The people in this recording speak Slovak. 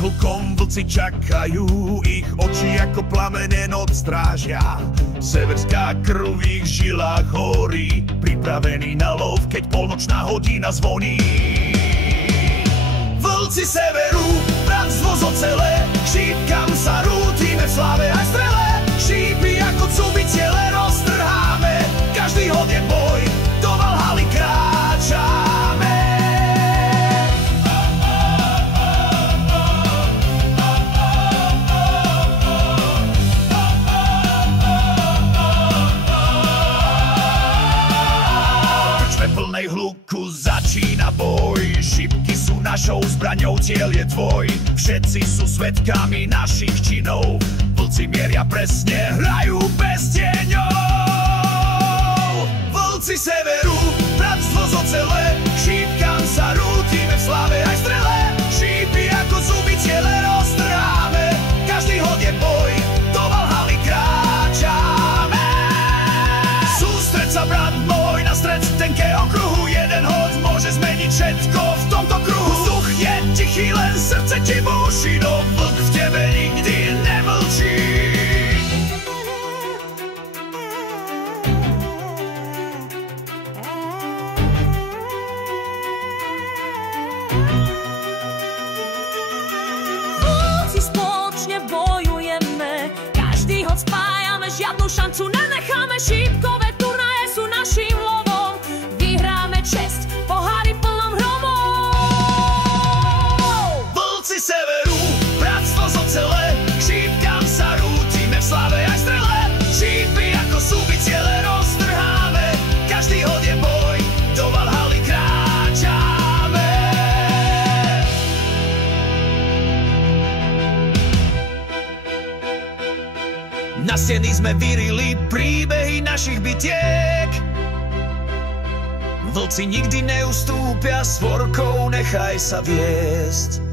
Hlkom vlci čakajú, ich oči ako plamene noc strážia. Severská krv v ich žilách horí, pripravený na lov, keď polnočná hodina zvoní. Vlci severu, bratstvo z ocele, k šípkam sa rútime v sláve aj strele. Šípy ako cuby ciele roztrháme, každý hod je boj, do Valhaly kráčame. Plnej hluku začína boj, šipky sú našou zbraňou, cieľ je tvoj. Všetci sú svedkami našich činov, vlci mieria presne, hrajú bez tieňov. Vlci severu, bratstvo z ocele, k šípkam sa rútime v sláve aj strele. Šípy ako zuby ciele roztrháme, každý hod je boj, do Valhaly kráčame. Sústreď sa, brat môj, na stred tenkého kruhu, jeden hod môže zmeniť všetko v tomto kruhu. Vzduch je tichý, len srdce ti búši, no vlk v tebe nikdy nemlčí. Vlci spoločne bojujeme, každý hod spájame, žiadnu šancu nenecháme. Šípkové turnaje sú naším lovom, vyhráme česť, pohári plnom hromov. Vlci severu, bratstvo z ocele, k šípkam sa rútime v sláve aj strele. Šípy ako súby ciele roztrháme, každý hod je boj, do Valhaly kráčame. Na steny sme vyrili príbehy našich bitiek. Vlci nikdy neustúpia, svorkou nechaj sa viesť.